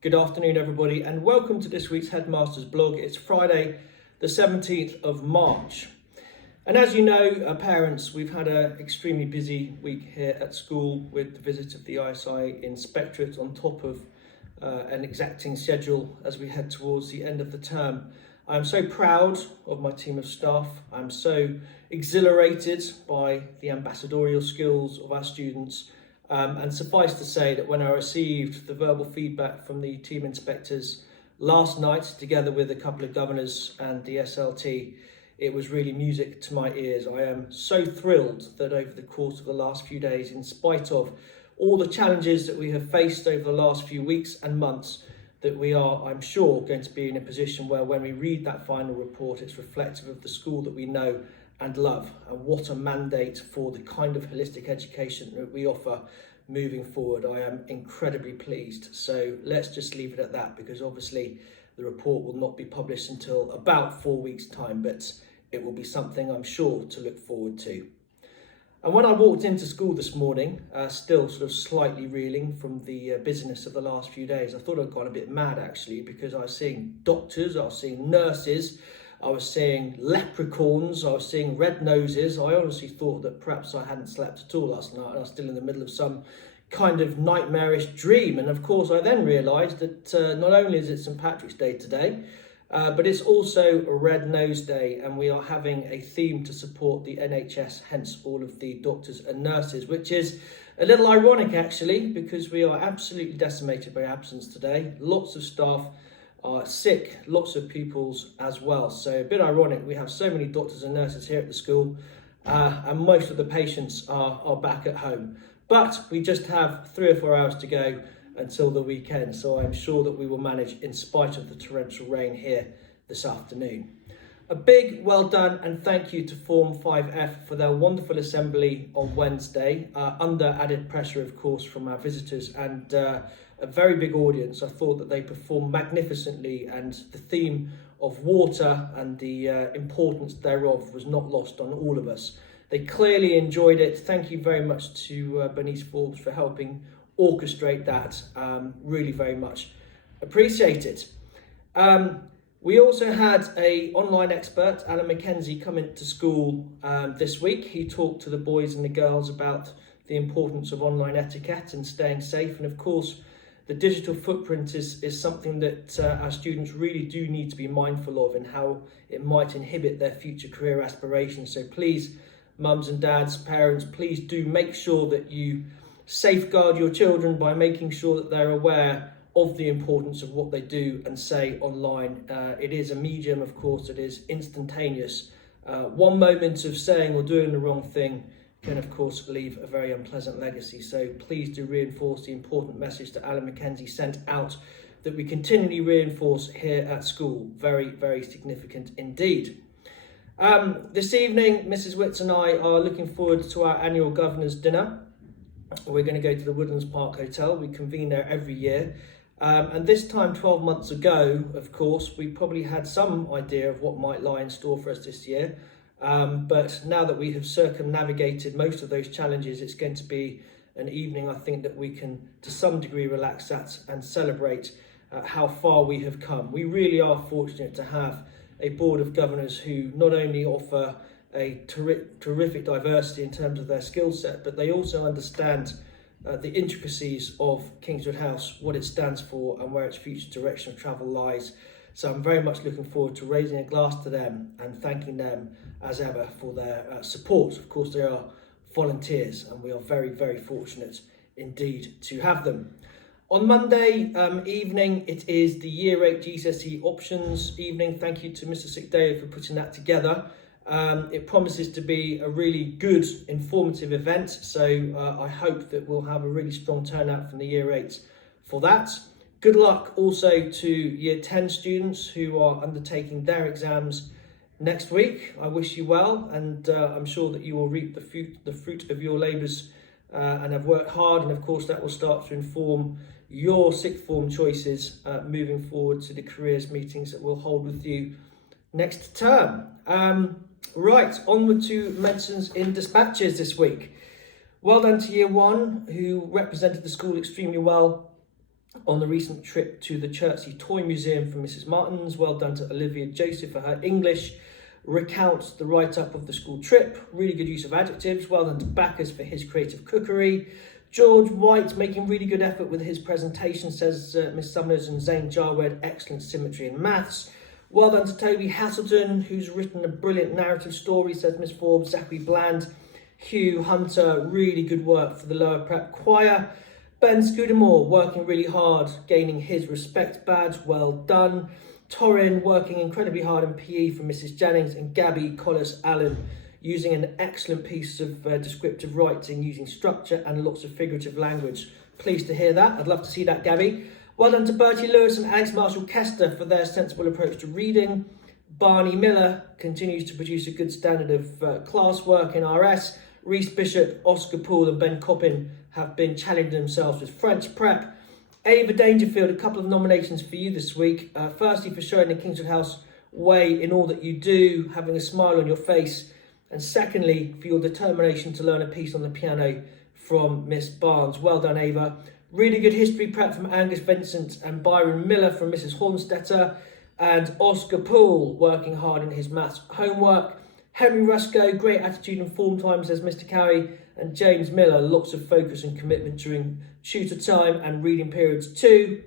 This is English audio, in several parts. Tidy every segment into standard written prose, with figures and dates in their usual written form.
Good afternoon, everybody, and welcome to this week's Headmaster's Blog. It's Friday, the 17th of March. And as you know, parents, we've had an extremely busy week here at school with the visit of the ISI Inspectorate on top of an exacting schedule as we head towards the end of the term. I'm so proud of my team of staff. I'm so exhilarated by the ambassadorial skills of our students. And suffice to say that when I received the verbal feedback from the team inspectors last night, together with a couple of governors and the SLT, it was really music to my ears. I am so thrilled that over the course of the last few days, in spite of all the challenges that we have faced over the last few weeks and months, that we are, I'm sure, going to be in a position where when we read that final report, it's reflective of the school that we know and love, and what a mandate for the kind of holistic education that we offer moving forward. I am incredibly pleased. So let's just leave it at that, because obviously the report will not be published until about 4 weeks' time, but it will be something I'm sure to look forward to. And when I walked into school this morning, still sort of slightly reeling from the busyness of the last few days, I thought I'd gone a bit mad actually, because I was seeing doctors, I was seeing nurses, I was seeing leprechauns, I was seeing red noses. I honestly thought that perhaps I hadn't slept at all last night and I was still in the middle of some kind of nightmarish dream. And of course I then realised that not only is it St Patrick's Day today, but it's also a Red Nose Day, and we are having a theme to support the NHS, hence all of the doctors and nurses, which is a little ironic actually, because we are absolutely decimated by absence today. Lots of staff are sick, lots of pupils as well. So a bit ironic, we have so many doctors and nurses here at the school, and most of the patients are back at home. But we just have 3 or 4 hours to go until the weekend, so I'm sure that we will manage in spite of the torrential rain here this afternoon. A big well done and thank you to Form 5F for their wonderful assembly on Wednesday, under added pressure of course from our visitors and a very big audience. I thought that they performed magnificently, and the theme of water and the importance thereof was not lost on all of us. They clearly enjoyed it. Thank you very much to Bernice Forbes for helping orchestrate that. Really very much appreciated. We also had an online expert, Alan McKenzie, come into school this week. He talked to the boys and the girls about the importance of online etiquette and staying safe. And of course, the digital footprint is something that our students really do need to be mindful of, and how it might inhibit their future career aspirations. So please, mums and dads, parents, please do make sure that you safeguard your children by making sure that they're aware of the importance of what they do and say online. It is a medium, of course, it is instantaneous. One moment of saying or doing the wrong thing can, of course, leave a very unpleasant legacy. So please do reinforce the important message that Alan McKenzie sent out, that we continually reinforce here at school. Very, very significant indeed. This evening, Mrs. Witts and I are looking forward to our annual Governor's Dinner. We're going to go to the Woodlands Park Hotel. We convene there every year. And this time 12 months ago, of course, we probably had some idea of what might lie in store for us this year. But now that we have circumnavigated most of those challenges, it's going to be an evening, I think, that we can to some degree relax at and celebrate how far we have come. We really are fortunate to have a board of governors who not only offer a terrific diversity in terms of their skill set, but they also understand the intricacies of Kingswood House, what it stands for and where its future direction of travel lies. So I'm very much looking forward to raising a glass to them and thanking them as ever for their support. Of course, they are volunteers, and we are very, very fortunate indeed to have them. On Monday evening, it is the Year 8 GCSE options evening. Thank you to Mr. Sikdeo for putting that together. It promises to be a really good, informative event, so I hope that we'll have a really strong turnout from the Year 8 for that. Good luck also to Year 10 students who are undertaking their exams next week. I wish you well, and I'm sure that you will reap the fruit of your labours and have worked hard, and of course that will start to inform your sixth form choices moving forward to the careers meetings that we'll hold with you next term. Right, onward to medicines in dispatches this week. Well done to Year 1, who represented the school extremely well on the recent trip to the Chertsey Toy Museum from Mrs. Martins. Well done to Olivia Joseph for her English. Recounts the write-up of the school trip. Really good use of adjectives. Well done to Bacchus for his creative cookery. George White making really good effort with his presentation, says Miss Summers, and Zane Jarwed, excellent symmetry in maths. Well done to Toby Haselton, who's written a brilliant narrative story, says Miss Forbes. Zachary Bland, Hugh Hunter, really good work for the lower prep choir. Ben Scudamore working really hard, gaining his respect badge, well done. Torin working incredibly hard in PE from Mrs. Jennings, and Gabby Collis Allen using an excellent piece of descriptive writing, using structure and lots of figurative language. Pleased to hear that. I'd love to see that, Gabby. Well done to Bertie Lewis and Alex Marshall-Kester for their sensible approach to reading. Barney Miller continues to produce a good standard of classwork in RS. Reese Bishop, Oscar Poole and Ben Coppin have been challenging themselves with French prep. Ava Dangerfield, a couple of nominations for you this week. Firstly, for showing the Kingswood House way in all that you do, having a smile on your face. And secondly, for your determination to learn a piece on the piano from Miss Barnes. Well done, Ava. Really good history prep from Angus Vincent and Byron Miller from Mrs. Hornstetter. And Oscar Poole working hard in his maths homework. Henry Rusco, great attitude and form time, says Mr. Cowie. And James Miller, lots of focus and commitment during tutor time and reading periods too.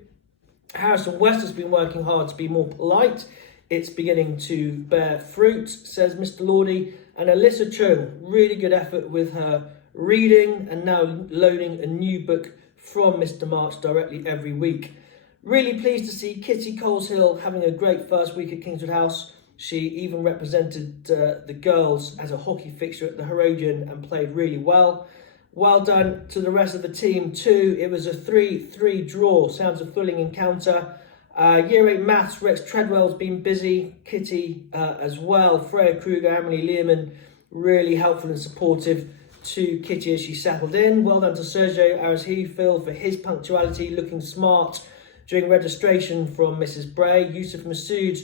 Harrison West has been working hard to be more polite. It's beginning to bear fruit, says Mr. Lordy. And Alyssa Chung, really good effort with her reading and now loading a new book from Mr. March directly every week. Really pleased to see Kitty Coleshill having a great first week at Kingswood House. She even represented the girls as a hockey fixture at the Herodian and played really well. Well done to the rest of the team too. It was a 3-3 draw. Sounds a thrilling encounter. Year 8 maths, Rex Treadwell's been busy. Kitty as well. Freya Kruger, Emily Learman, really helpful and supportive to Kitty as she settled in. Well done to Sergio Arazhifil for his punctuality, looking smart during registration from Mrs. Bray. Yusuf Masood,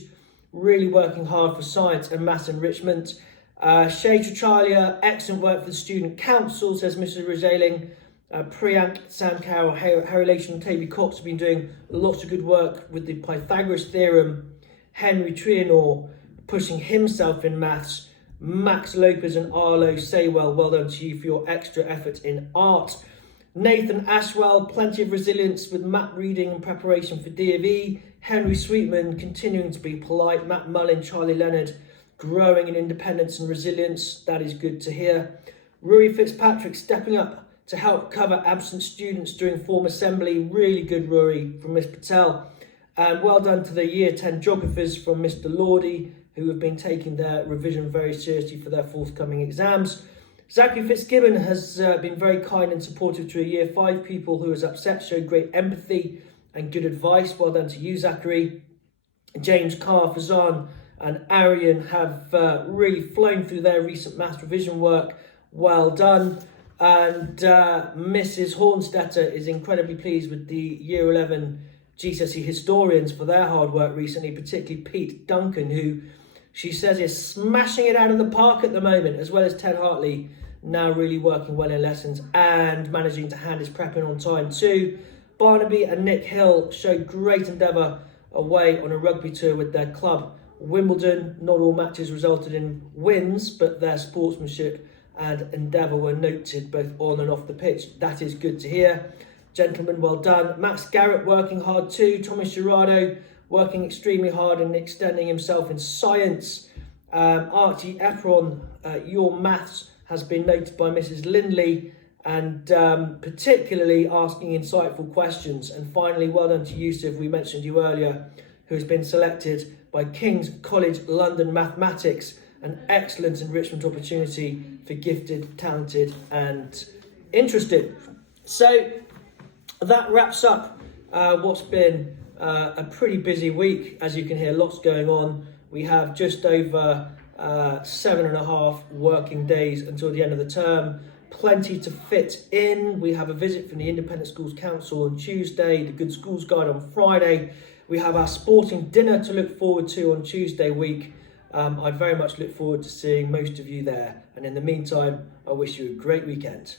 really working hard for science and maths enrichment. Shay Trichalia, excellent work for the student council, says Mrs. Rosaling. Priyank, Sam Carroll, Harry Lation and Toby Cox have been doing lots of good work with the Pythagoras theorem. Henry Trianor pushing himself in maths. Max Lopez and Arlo Saywell, well done to you for your extra effort in art. Nathan Ashwell, plenty of resilience with map reading and preparation for D.of.E. Henry Sweetman continuing to be polite. Matt Mullin, Charlie Leonard growing in independence and resilience. That is good to hear. Rui Fitzpatrick stepping up to help cover absent students during form assembly. Really good, Rory, from Miss Patel. And well done to the Year 10 geographers from Mr. Lordy, who have been taking their revision very seriously for their forthcoming exams. Zachary Fitzgibbon has been very kind and supportive to a Year 5 pupil who was upset, showed great empathy and good advice. Well done to you, Zachary. James Carr, Fazan and Arian have really flown through their recent maths revision work. Well done. And Mrs. Hornstetter is incredibly pleased with the Year 11 GCSE historians for their hard work recently, particularly Pete Duncan, who she says is smashing it out of the park at the moment, as well as Ted Hartley, now really working well in lessons and managing to hand his prep in on time too. Barnaby and Nick Hill showed great endeavour away on a rugby tour with their club. Wimbledon, not all matches resulted in wins, but their sportsmanship and endeavour were noted both on and off the pitch. That is good to hear. Gentlemen, well done. Max Garrett working hard too. Thomas Gerardo working extremely hard and extending himself in science. Archie Efron, your maths has been noted by Mrs. Lindley, and particularly asking insightful questions. And finally, well done to Yusuf, we mentioned you earlier, who has been selected by King's College London Mathematics, an excellent enrichment opportunity for gifted, talented and interested. So that wraps up what's been a pretty busy week. As you can hear, lots going on. We have just over 7.5 working days until the end of the term. Plenty to fit in. We have a visit from the Independent Schools Council on Tuesday, the Good Schools Guide on Friday. We have our sporting dinner to look forward to on Tuesday week. I very much look forward to seeing most of you there. And in the meantime, I wish you a great weekend.